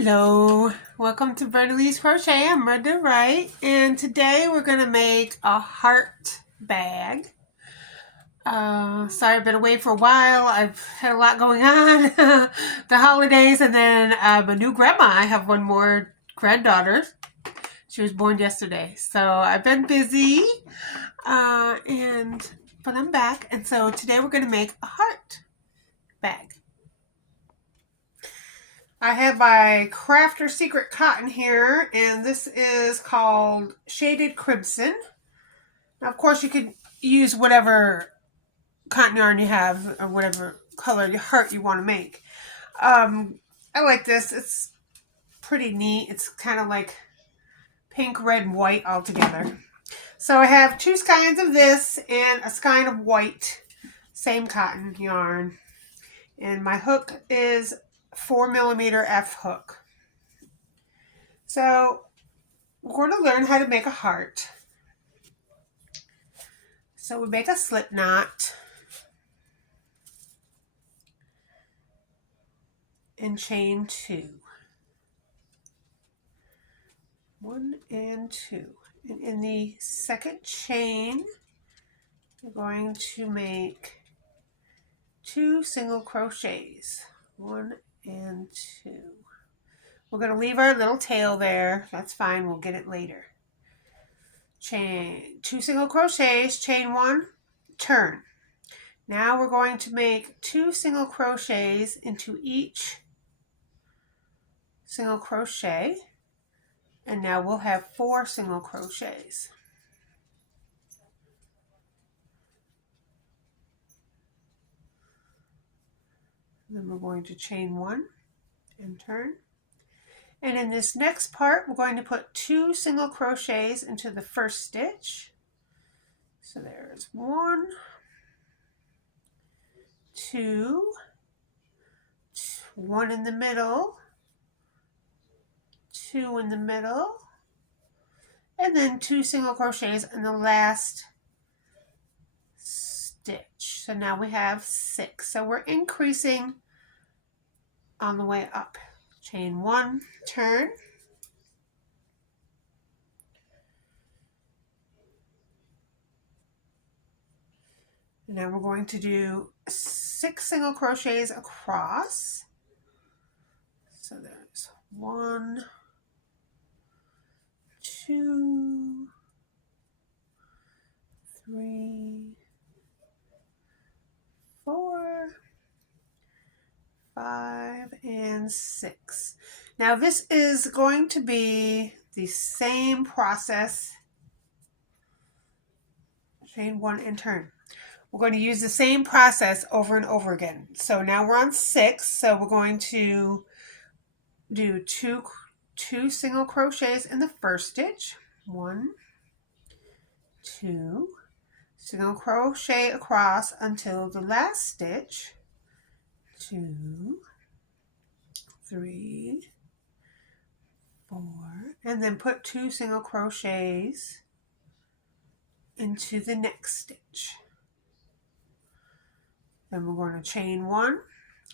Hello, welcome to Bertalee's Crochet. I'm Brenda Wright, and today we're going to make a heart bag. Sorry I've been away for a while. I've had a lot going on. The holidays, and then I'm a new grandma. I have one more granddaughter. She was born yesterday, so I've been busy, but I'm back, and so today we're going to make a heart bag. I have my Crafter Secret Cotton here, and this is called Shaded Crimson. Now, of course, you could use whatever cotton yarn you have or whatever color your heart you want to make. I like this. It's pretty neat. It's kind of like pink, red, and white all together. So I have two skeins of this and a skein of white, same cotton yarn. And my hook is 4mm F hook. So we're going to learn how to make a heart. So we make a slip knot and chain 2. 1 and 2. And in the second chain, we're going to make 2 single crochets. 1 and 2. We're going to leave our little tail there. That's fine. We'll get it later. Chain 2 single crochets, chain 1, turn. Now we're going to make 2 single crochets into each single crochet, and now we'll have 4 single crochets. Then we're going to chain 1 and turn. And in this next part, we're going to put 2 single crochets into the first stitch. So there's 1, 2, 1 in the middle, 2 in the middle, and then 2 single crochets in the last stitch. So now we have 6. So we're increasing on the way up. Chain 1, turn. And now we're going to do 6 single crochets across. So there's 1, 2, 3, 4, 5, and 6. Now this is going to be the same process. Chain 1 and turn. We're going to use the same process over and over again. So now we're on 6, so we're going to do two single crochets in the first stitch. 1, 2, single crochet across until the last stitch. 2, 3, 4, and then put 2 single crochets into the next stitch. Then we're going to chain 1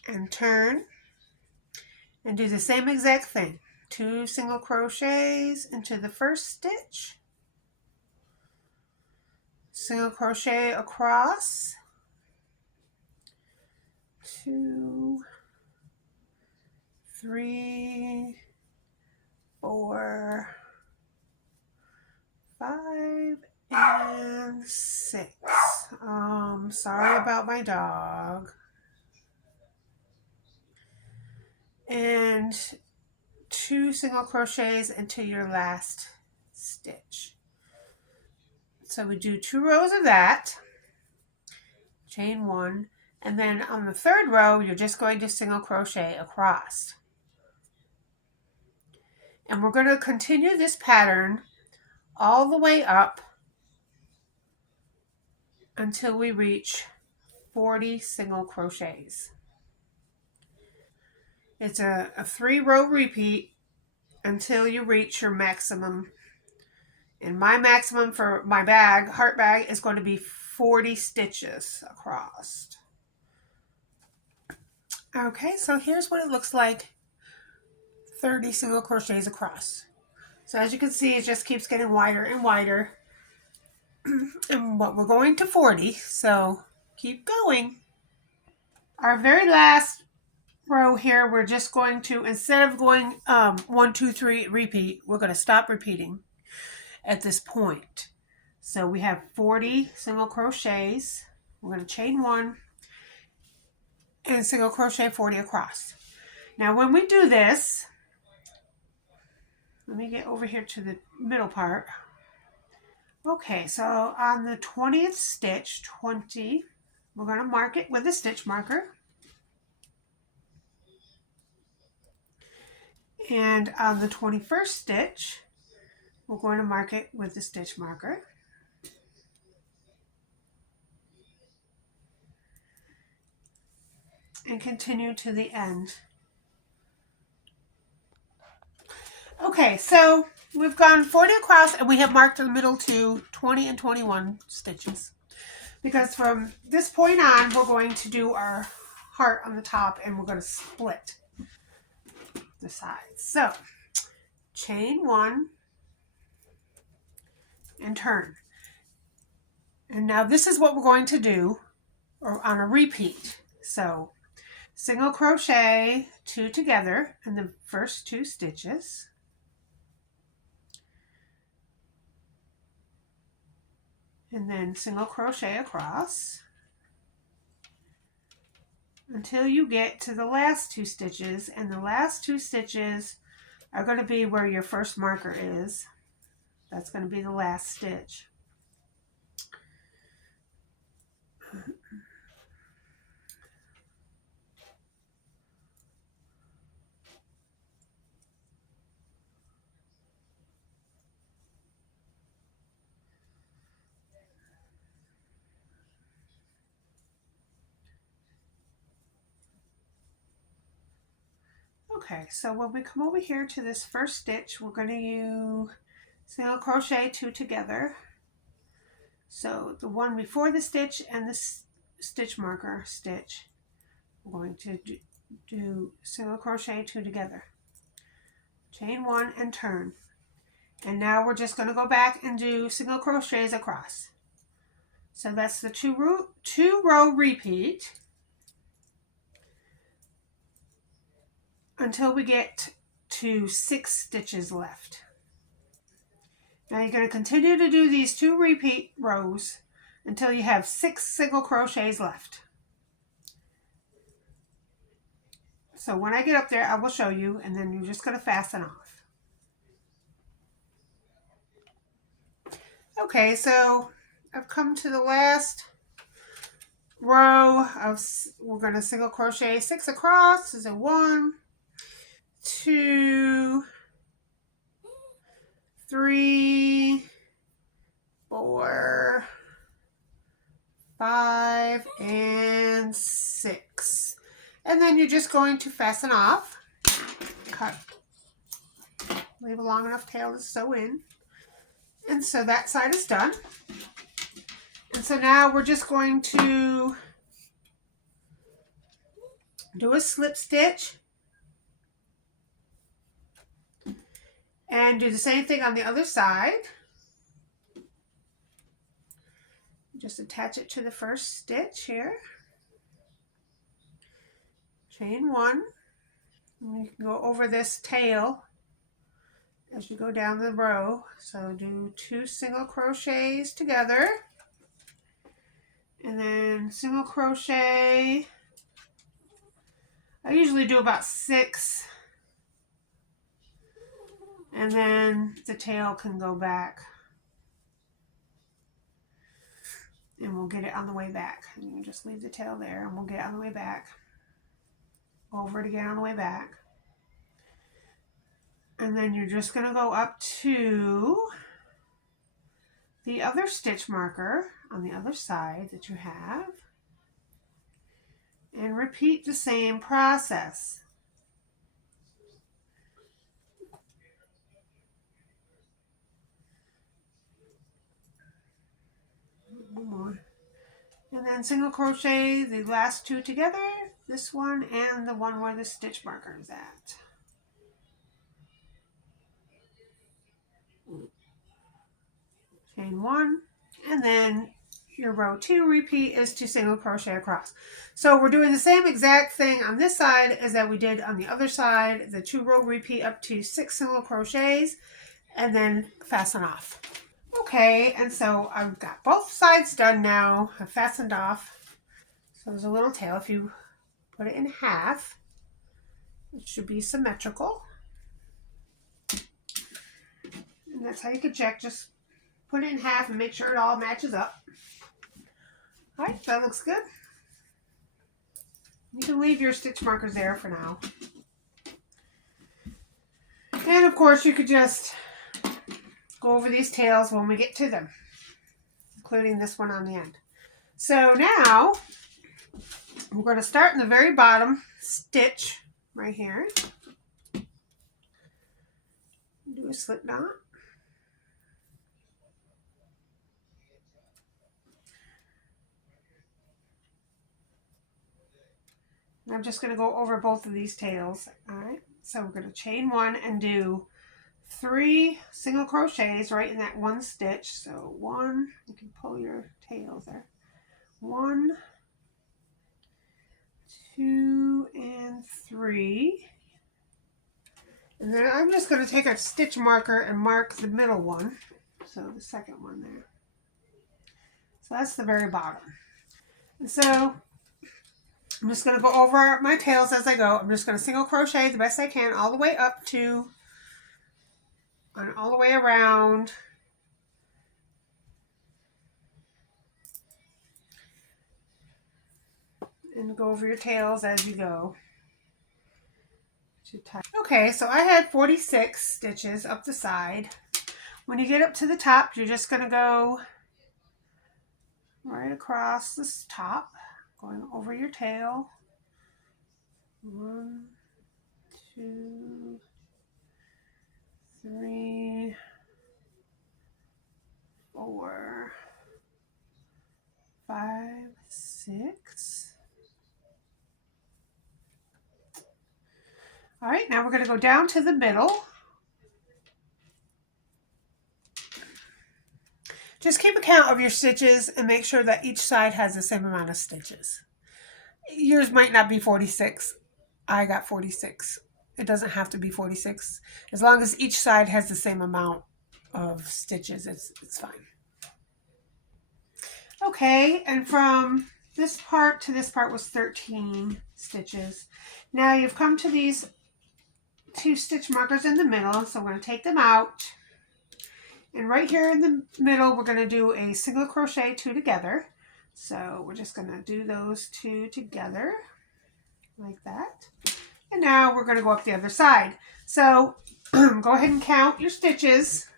and turn and do the same exact thing. 2 single crochets into the first stitch, single crochet across, 2, 3, 4, 5, and 6. Sorry about my dog. And 2 single crochets into your last stitch. So we do 2 rows of that, chain 1, and then on the third row you're just going to single crochet across. And we're going to continue this pattern all the way up until we reach 40 single crochets. It's a 3-row repeat until you reach your maximum. And my maximum for my bag, heart bag, is going to be 40 stitches across. Okay, so here's what it looks like 30 single crochets across. So as you can see, it just keeps getting wider and wider. And what we're going to 40, so keep going. Our very last row here, we're just going to, instead of going 1, 2, 3, repeat, we're going to stop repeating at this point. So we have 40 single crochets. We're going to chain 1 and single crochet 40 across. Now when we do this, let me get over here to the middle part. Okay, so on the 20th stitch, 20, we're going to mark it with a stitch marker. And on the 21st stitch, we're going to mark it with the stitch marker. And continue to the end. Okay, so we've gone 40 across and we have marked the middle to 20 and 21 stitches. Because from this point on, we're going to do our heart on the top and we're going to split the sides. So, chain 1 and turn. And now this is what we're going to do on a repeat. So, single crochet 2 together in the first 2 stitches. And then single crochet across until you get to the last 2 stitches, and the last 2 stitches are going to be where your first marker is. That's going to be the last stitch. Okay, so when we come over here to this first stitch, we're going to use single crochet 2 together. So the one before the stitch and the stitch marker stitch, we're going to do single crochet 2 together. Chain 1 and turn. And now we're just going to go back and do single crochets across. So that's the two row repeat until we get to 6 stitches left. Now you're going to continue to do these 2 repeat rows until you have 6 single crochets left. So when I get up there, I will show you, and then you're just going to fasten off. Okay, so I've come to the last row of, we're going to single crochet 6 across. This is a 1, 2, 3, 4, 5, and 6. And then you're just going to fasten off. Cut. Leave a long enough tail to sew in. And so that side is done. And so now we're just going to do a slip stitch and do the same thing on the other side. Just attach it to the first stitch here. Chain 1. And you can go over this tail as you go down the row. So do 2 single crochets together. And then single crochet. I usually do about 6. And then the tail can go back. And we'll get it on the way back. And you just leave the tail there and we'll get it on the way back. Over it again on the way back. And then you're just going to go up to the other stitch marker on the other side that you have. And repeat the same process. One more. And then single crochet the last 2 together, this one and the one where the stitch marker is at. chain 1, and then your row 2 repeat is 2 single crochet across. So we're doing the same exact thing on this side as that we did on the other side, the 2 row repeat up to 6 single crochets, and then fasten off. Okay, and so I've got both sides done now. I've fastened off. So there's a little tail. If you put it in half, it should be symmetrical. And that's how you can check. Just put it in half and make sure it all matches up. All right, that looks good. You can leave your stitch markers there for now. And of course, you could just go over these tails when we get to them, including this one on the end. So now we're going to start in the very bottom stitch right here. Do a slip knot. And I'm just going to go over both of these tails. All right, so we're going to chain 1 and do 3 single crochets right in that one stitch. So 1, you can pull your tails there. 1, 2, and 3. And then I'm just going to take a stitch marker and mark the middle one. So the second one there. So that's the very bottom. And so I'm just going to go over my tails as I go. I'm just going to single crochet the best I can all the way up to and all the way around. And go over your tails as you go. Okay, so I had 46 stitches up the side. When you get up to the top, you're just going to go right across this top, going over your tail. 1, 2, 3, 4, 5, 6. All right, now we're going to go down to the middle. Just keep a count of your stitches and make sure that each side has the same amount of stitches. Yours might not be 46. I got 46. It doesn't have to be 46. As long as each side has the same amount of stitches, it's fine. Okay, and from this part to this part was 13 stitches. Now you've come to these 2 stitch markers in the middle, so I'm going to take them out. And right here in the middle, we're going to do a single crochet 2 together. So we're just going to do those 2 together like that. And now we're going to go up the other side. So go ahead and count your stitches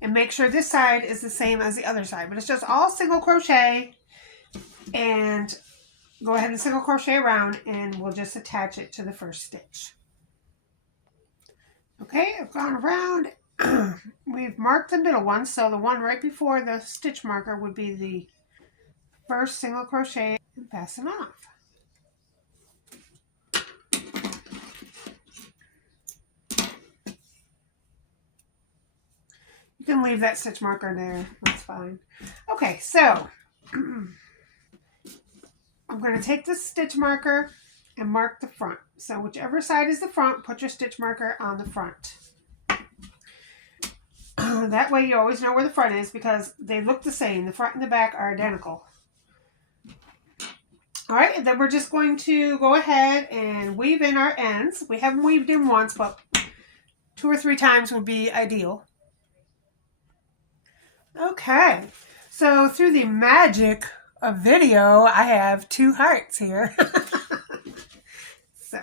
and make sure this side is the same as the other side. But it's just all single crochet, and go ahead and single crochet around, and we'll just attach it to the first stitch. Okay, I've gone around. We've marked the middle one, so the one right before the stitch marker would be the first single crochet, and fasten off. You can leave that stitch marker there, that's fine. Okay, so I'm going to take this stitch marker and mark the front. So whichever side is the front, put your stitch marker on the front. That way you always know where the front is because they look the same. The front and the back are identical. All right, and then we're just going to go ahead and weave in our ends. We haven't weaved in once, but 2 or 3 times would be ideal. Okay, so through the magic of video, I have 2 hearts here. So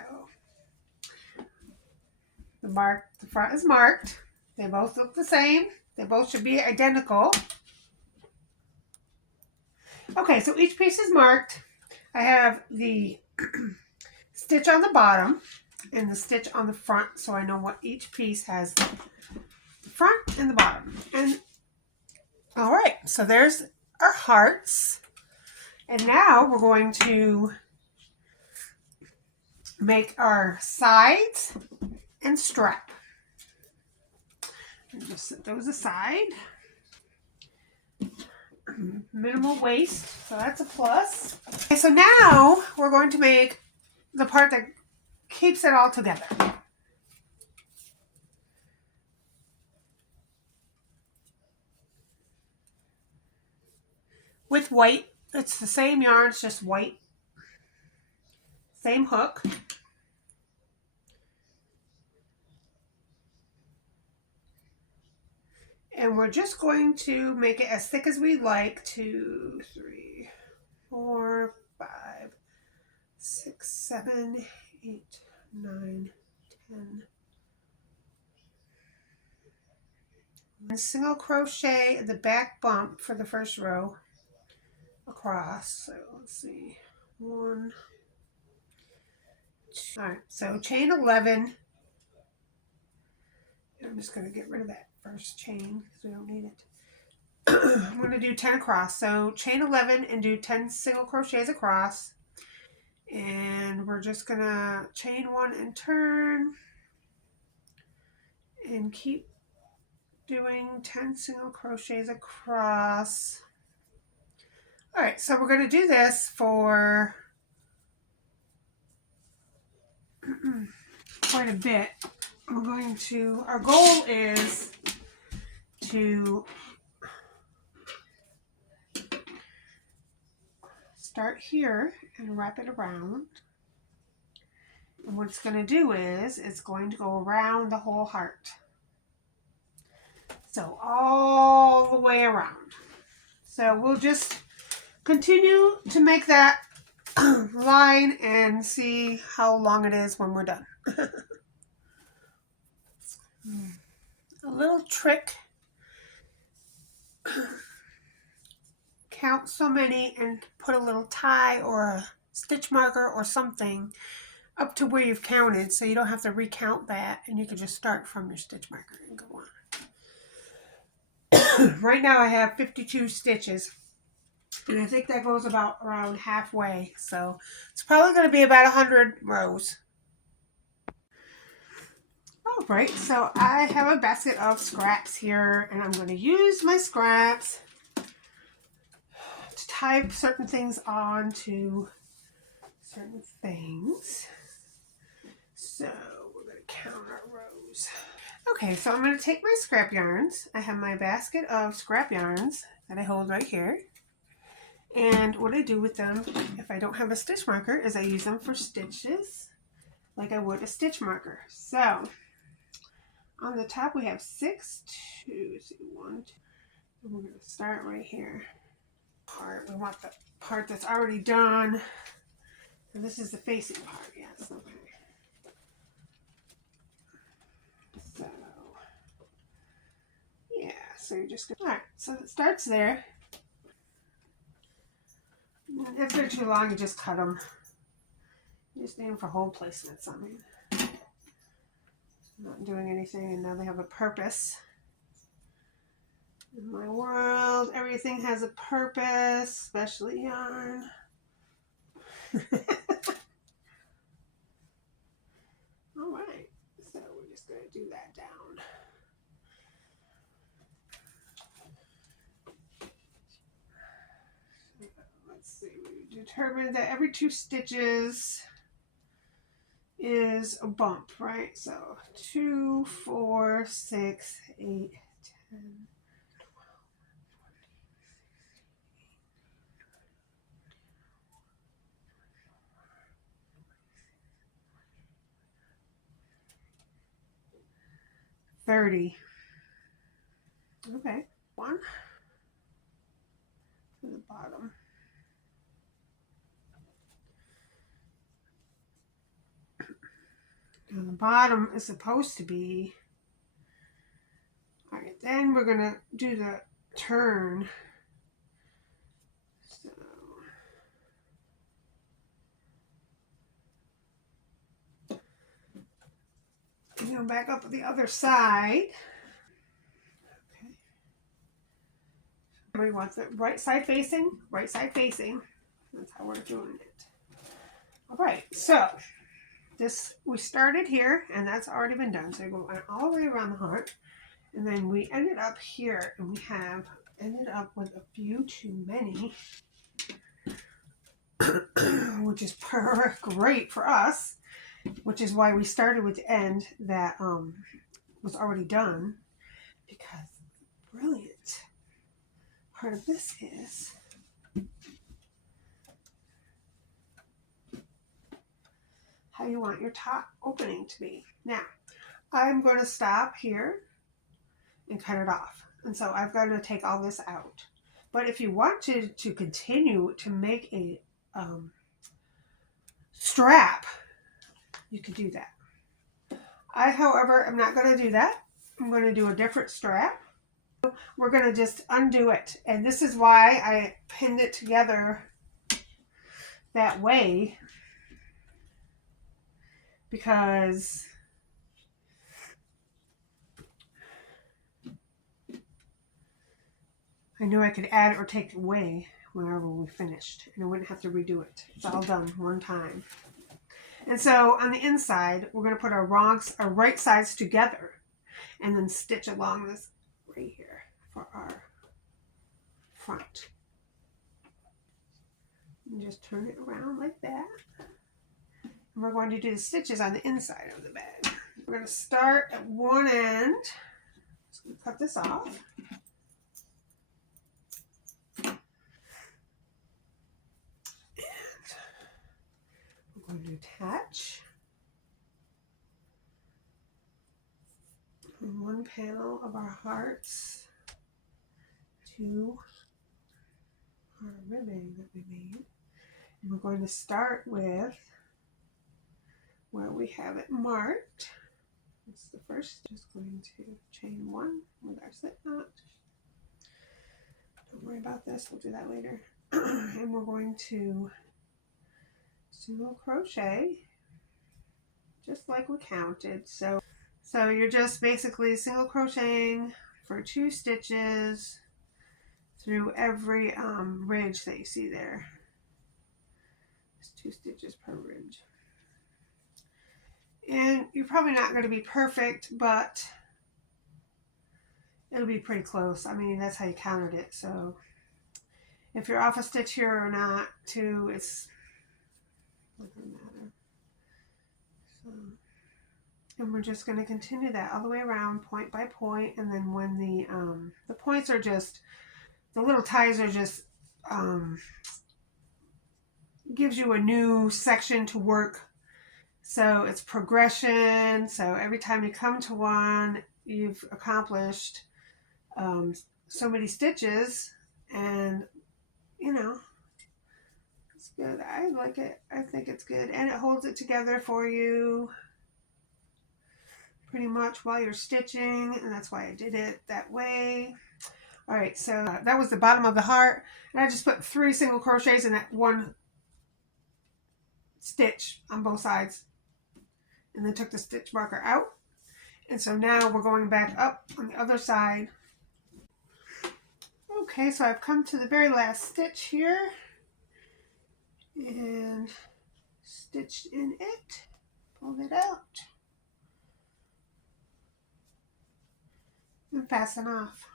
the front is marked. They both look the same. They both should be identical. Okay, so each piece is marked. I have the stitch on the bottom and the stitch on the front, so I know what each piece has, the front and the bottom. And all right, so there's our hearts. And now we're going to make our sides and strap. And just set those aside. minimal waste, so that's a plus. Okay, so now we're going to make the part that keeps it all together. With white, it's the same yarn, it's just white. Same hook. And we're just going to make it as thick as we'd like. 2, 3, 4, 5, 6, 7, 8, 9, 10. One single crochet the back bump for the first row across. So let's see. 1, 2. All right, so chain 11. I'm just going to get rid of that first chain because we don't need it. I'm going to do 10 across. So chain 11 and do 10 single crochets across. And we're just going to chain 1 and turn. And keep doing 10 single crochets across. All right, so we're going to do this for quite a bit. We're going to, our goal is to start here and wrap it around. And what it's going to do is it's going to go around the whole heart. So all the way around. So we'll just continue to make that line and see how long it is when we're done. A little trick. Count so many and put a little tie or a stitch marker or something up to where you've counted so you don't have to recount that and you can just start from your stitch marker and go on. Right now I have 52 stitches and I think that goes about around halfway, so it's probably going to be about 100 rows. All right, so I have a basket of scraps here and I'm going to use my scraps to tie certain things on to certain things. So we're going to count our rows. Okay, so I'm going to take my scrap yarns. I have my basket of scrap yarns that I hold right here. And what I do with them, if I don't have a stitch marker, is I use them for stitches like I would a stitch marker. So on the top we have 6, 2, 1, 2. And we're going to start right here. We want the part that's already done. And this is the facing part, yes, okay. So, yeah, so you're just going to, all right, so it starts there. And if they're too long, you just cut them. You just need them for hole placements, I mean. I'm not doing anything, and now they have a purpose. In my world, everything has a purpose, especially yarn. All right, so we're just going to do that down. Let's see, we determined that every 2 stitches is a bump, right? So 2, 4, 6, 8, 10, 30. Okay, 1 to the bottom. And the bottom is supposed to be, all right, then we're gonna do the turn. So I'm gonna back up the other side. Okay. We want the right side facing, right side facing. That's how we're doing it. All right, so this, we started here and that's already been done. So we go all the way around the heart and then we ended up here and we have ended up with a few too many, which is great for us, which is why we started with the end that was already done, because brilliant part of this is how you want your top opening to be. Now, I'm going to stop here and cut it off. And so I've got to take all this out. But if you want to continue to make a strap, you could do that. I, however, am not going to do that. I'm going to do a different strap. We're going to just undo it. And this is why I pinned it together that way, because I knew I could add or take away whenever we finished, and I wouldn't have to redo it. It's all done one time. And so on the inside, we're going to put our right sides together and then stitch along this right here for our front. And just turn it around like that. And we're going to do the stitches on the inside of the bag. We're going to start at one end. Just going to cut this off. And we're going to attach one panel of our hearts to our ribbon that we made. And we're going to start with where we have it marked. It's the first. Just going to chain one with our slip knot. Don't worry about this, we'll do that later. And we're going to single crochet just like we counted. So you're just basically single crocheting for 2 stitches through every ridge that you see there. It's 2 stitches per ridge. And you're probably not going to be perfect, but it'll be pretty close. I mean, that's how you counted it. So if you're off a stitch here or not, too, it's not going to matter. So, and we're just going to continue that all the way around, point by point. And then when the points are just, the little ties are just, gives you a new section to work. So it's progression. So every time you come to one, you've accomplished so many stitches, and you know, it's good. I like it. I think it's good, and it holds it together for you pretty much while you're stitching, and that's why I did it that way. All right, so that was the bottom of the heart, and I just put 3 single crochets in that one stitch on both sides, and then took the stitch marker out. And so now we're going back up on the other side. Okay, so I've come to the very last stitch here and stitched in it, pulled it out, and fasten off.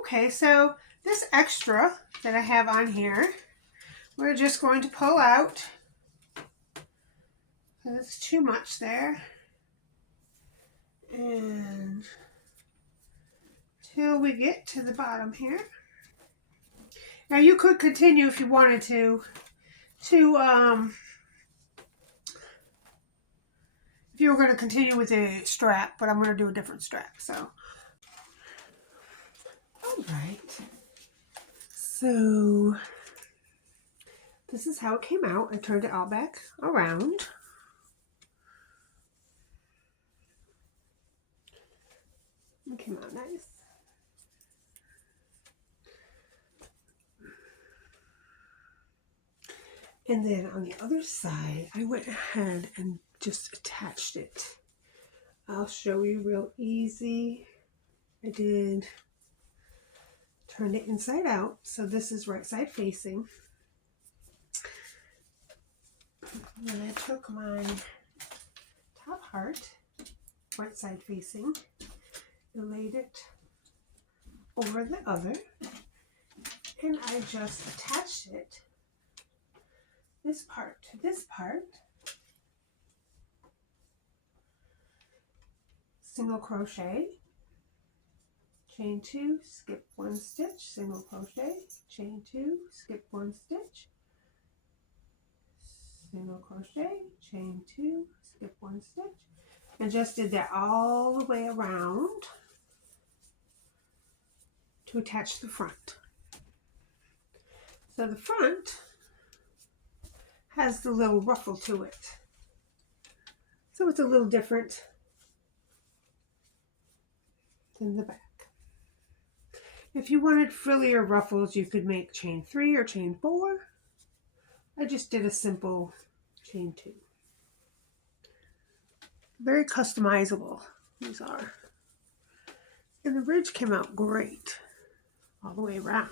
Okay, so this extra that I have on here, we're just going to pull out because it's too much there. And till we get to the bottom here. Now you could continue if you wanted to if you were going to continue with a strap, but I'm going to do a different strap. So, all right. So this is how it came out. I turned it all back around. It came out nice. And then on the other side, I went ahead and just attached it. I'll show you real easy. I did turn it inside out. So this is right side facing. And I took my top heart right side facing, and laid it over the other, and I just attached it, this part to this part, single crochet, chain 2, skip 1 stitch, single crochet, chain 2, skip 1 stitch, single crochet, chain 2, skip 1 stitch, and just did that all the way around to attach the front. So the front has the little ruffle to it, so it's a little different than the back. If you wanted frillier ruffles, you could make chain 3 or chain 4. I just did a simple chain 2. Very customizable, these are. And the ridge came out great all the way around.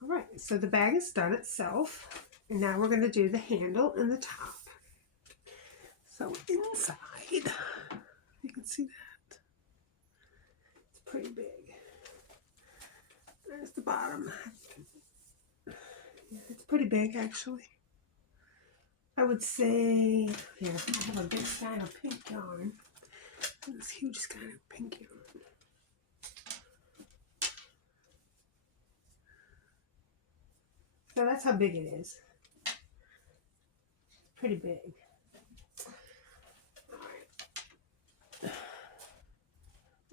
All right, so the bag is done itself. And now we're going to do the handle and the top. So inside, you can see that. It's pretty big. There's the bottom. Yeah, it's pretty big actually. I would say, here, I have a big skein of pink yarn. This huge skein of pink yarn. So that's how big it is. Pretty big.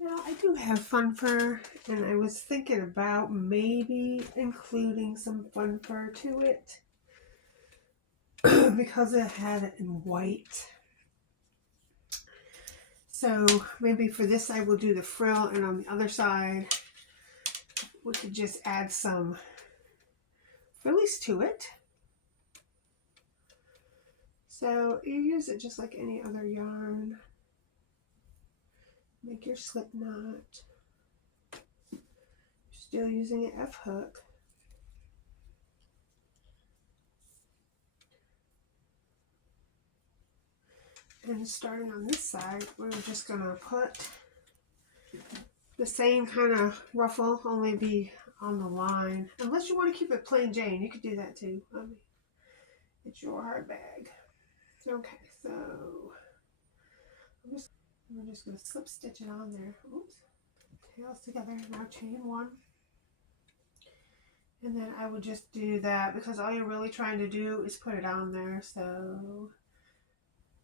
Now I do have fun fur, and I was thinking about maybe including some fun fur to it because it had it in white. So maybe for this I will do the frill, and on the other side we could just add some frillies to it. So you use it just like any other yarn. Make your slip knot. Still using an F hook. And starting on this side, we're just going to put the same kind of ruffle, only be on the line. Unless you want to keep it plain Jane, you could do that too. I mean, it's your hard bag. Okay, so we're just going to slip stitch it on there. Oops. Tails together. Now chain 1. And then I would just do that because all you're really trying to do is put it on there. So,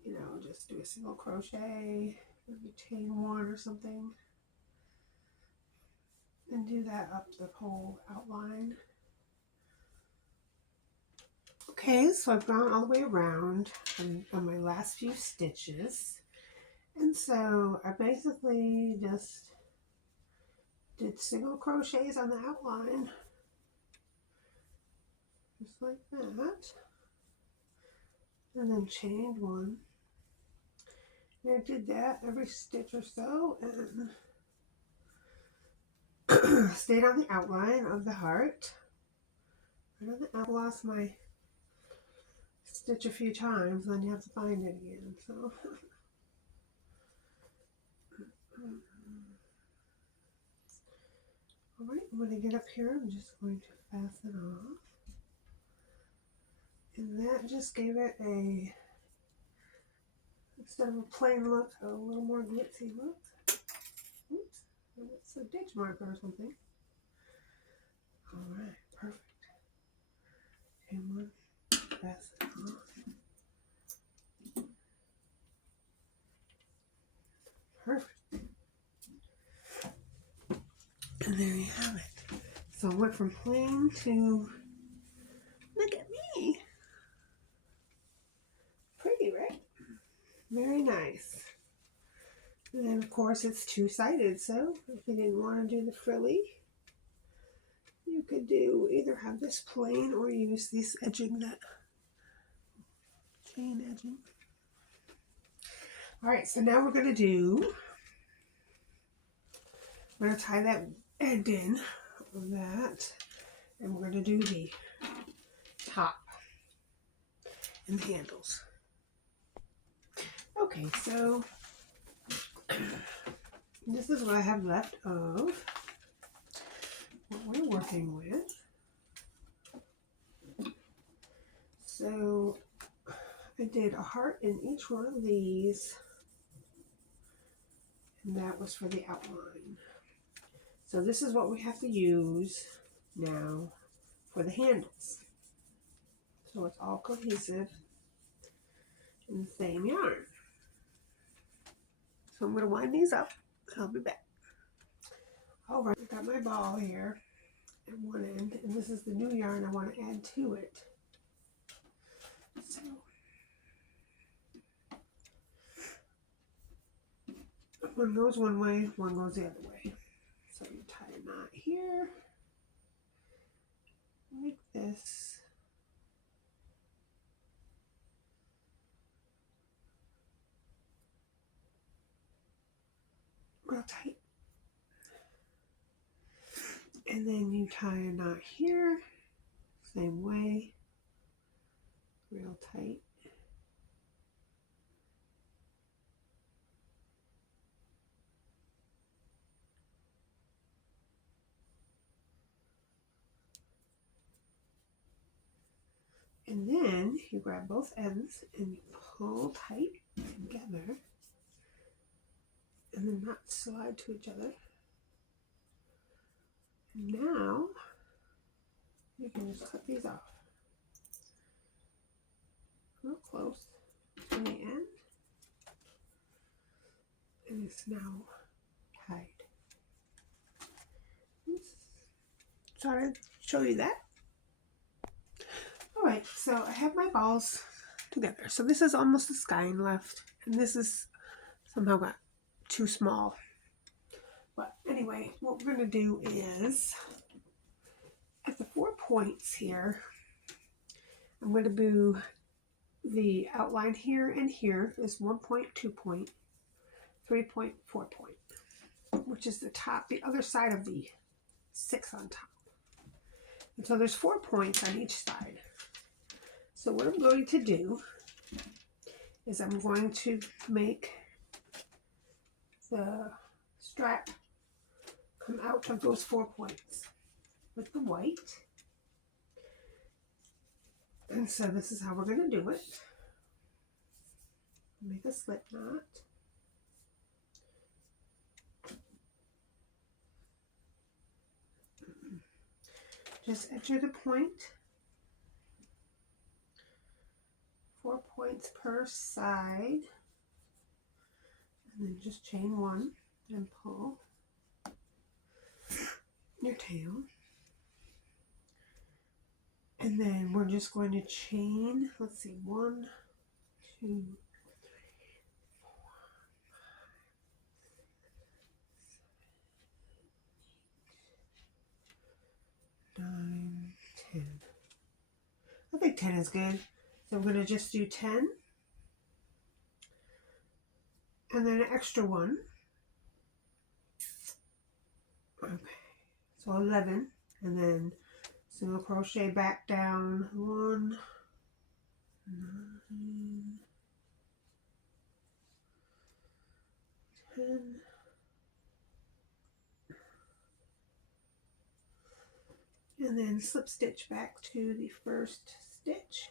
you know, just do a single crochet, maybe chain 1 or something. And do that up the whole outline. Okay, so I've gone all the way around on my last few stitches. And so I basically just did single crochets on the outline. Just like that. And then chained 1. And I did that every stitch or so and stayed on the outline of the heart. Right on the outline. I lost my stitch a few times, then you have to find it again. So alright, when I get up here, I'm just going to fasten off. And that just gave it a, instead of a plain look, a little more glitzy look. Oops, that's a ditch marker or something. Alright, perfect. Chain 1, fasten off. Perfect. And there you have it. So I went from plain to, look at me. Pretty, right? Very nice. And then of course it's two-sided, so if you didn't want to do the frilly, you could do either have this plain or use this edging, that chain edging. Alright, so now we're going to tie that end in of that, and we're going to do the top. and handles. Okay, so this is what I have left of what we're working with. So I did a heart in each one of these, and that was for the outline. So this is what we have to use now for the handles. So it's all cohesive in the same yarn. So I'm going to wind these up and I'll be back. All right, I got my ball here at one end, and this is the new yarn I want to add to it. So one goes one way, one goes the other way. So you tie a knot here, like this. Real tight. And then you tie a knot here, same way, real tight. And then you grab both ends and you pull tight together, and the knots slide to each other. And now you can just cut these off real close to the end, and it's now tied. Oops. Sorry to show you that. Alright, so I have my balls together. So this is almost a skein left, and this is somehow got too small. But anyway, what we're going to do is, at the 4 points here, I'm going to do the outline here and here is 1 point, 2 point, 3 point, 4 point, which is the top, the other side of the 6 on top. And so there's 4 points on each side. So what I'm going to do is I'm going to make the strap come out of those 4 points with the white. And so this is how we're going to do it. Make a slip knot. Just enter the point. 4 points per side. And then just chain 1 and pull your tail. And then we're just going to chain, let's see, 1, 2, 3, 4, 5, 6, 7, 8, 9, 10. I think 10 is good. So I'm going to just do 10. And then an extra 1. Okay. So 11. And then single crochet back down 1, 9, 10, and then slip stitch back to the first stitch.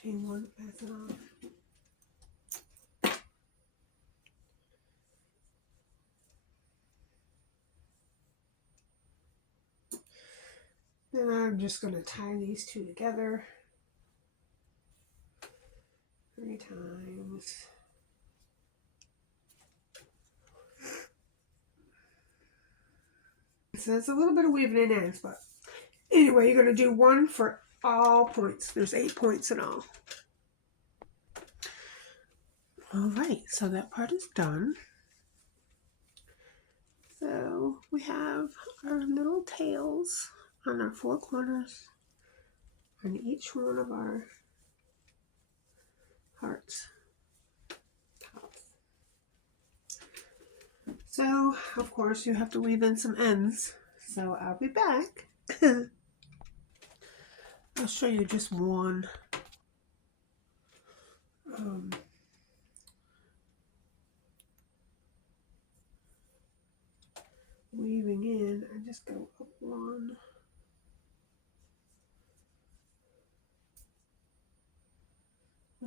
Chain 1, pass it on. Then I'm just going to tie these two together 3 times. So it's a little bit of weaving in ends, but anyway, you're going to do 1 for all points. There's 8 points in all. Alright, so that part is done. So we have our little tails on our 4 corners on each one of our hearts tops. So of course you have to weave in some ends. So I'll be back. I'll show you just one. Weaving in, I just go up one.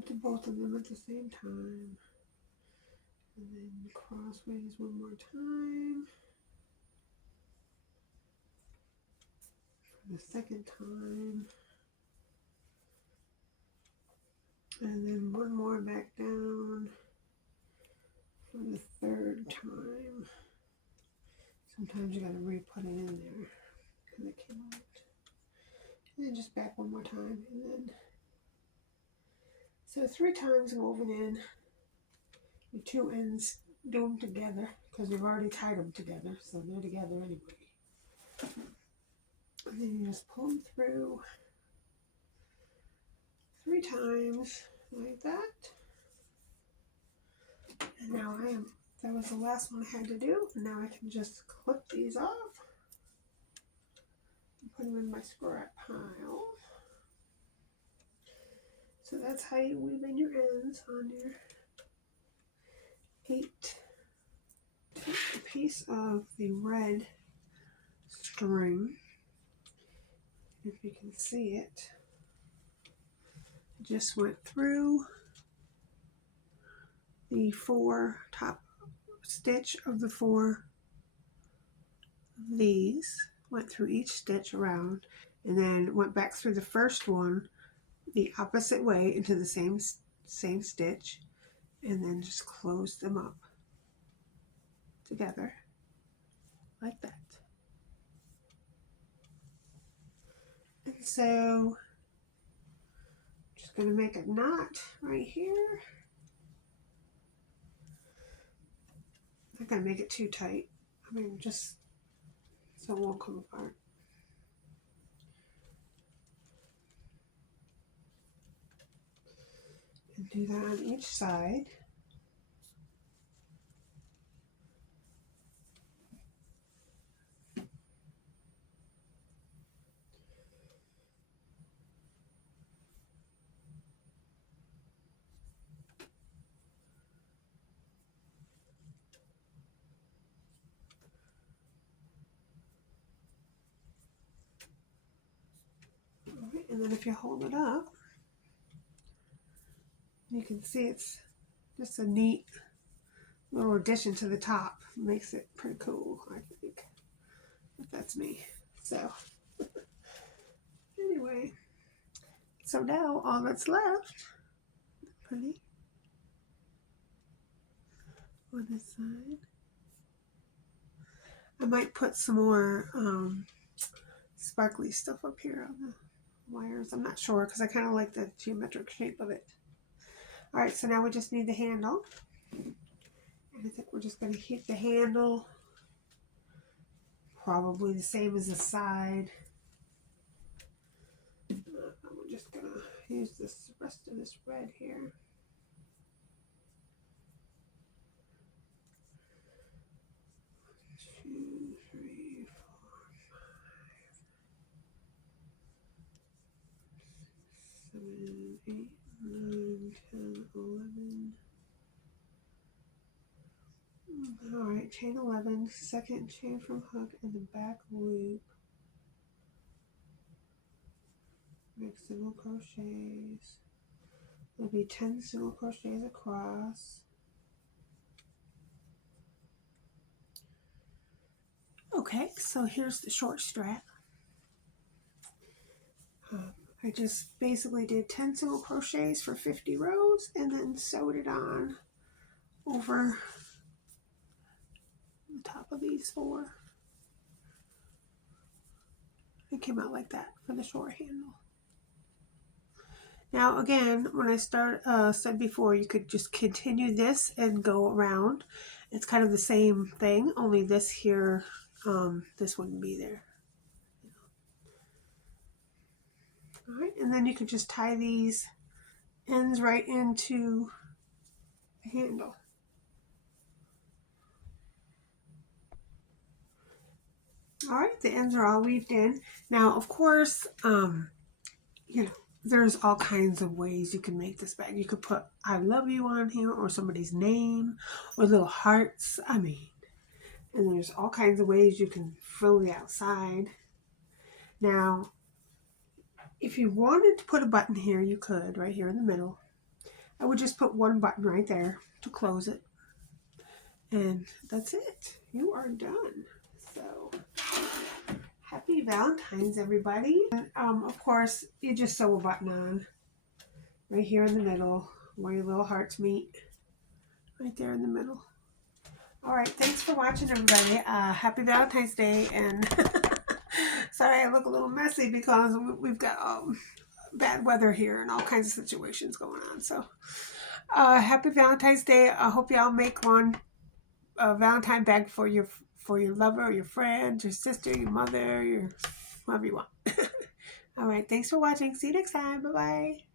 Do both of them at the same time. And then crossways one more time. For the second time. And then one more back down for the third time. Sometimes you gotta re-put it in there because it came out. And then just back one more time, and then so 3 times woven in. The 2 ends, do them together because we've already tied them together, so they're together anyway. And then you just pull them through 3 times like that. And now that was the last one I had to do. Now I can just clip these off and put them in my scrap pile. So that's how you weave in your ends on your 8. Take a piece of the red string, if you can see it, just went through the 4 top stitch of the 4 of these, went through each stitch around, and then went back through the first one the opposite way into the same stitch, and then just closed them up together like that. And so I'm just going to make a knot right here. I'm not going to make it too tight. I mean, just so it won't come apart. And do that on each side. Alright, and then if you hold it up, you can see it's just a neat little addition to the top. Makes it pretty cool, I think. But that's me. So, anyway. So now all that's left, pretty, on this side. I might put some more sparkly stuff up here on the wires. I'm not sure because I kind of like the geometric shape of it. Alright, so now we just need the handle. And I think we're just going to keep the handle probably the same as the side. I'm just going to use this rest of this red here. Two, three, 4, 5, 7, 8, 9, 10, 11. Alright, chain 11, second chain from hook in the back loop. Make single crochets. There'll be 10 single crochets across. Okay, so here's the short strap. I just basically did 10 single crochets for 50 rows and then sewed it on over the top of these 4. It came out like that for the short handle. Now again, when I said before, you could just continue this and go around. It's kind of the same thing, only this here, this wouldn't be there. All right, and then you could just tie these ends right into the handle. All right, the ends are all weaved in. Now, of course, you know, there's all kinds of ways you can make this bag. You could put I love you on here, or somebody's name, or little hearts. I mean, and there's all kinds of ways you can fill the outside. Now, if you wanted to put a button here, you could, right here in the middle. I would just put one button right there to close it. And that's it. You are done. So, happy Valentine's, everybody. And, of course, you just sew a button on right here in the middle where your little hearts meet. Right there in the middle. All right, thanks for watching, everybody. Happy Valentine's Day. And sorry I look a little messy because we've got bad weather here and all kinds of situations going on. So, happy Valentine's Day. I hope y'all make one Valentine bag for your lover, your friend, your sister, your mother, your whoever you want. All right, thanks for watching. See you next time. Bye bye.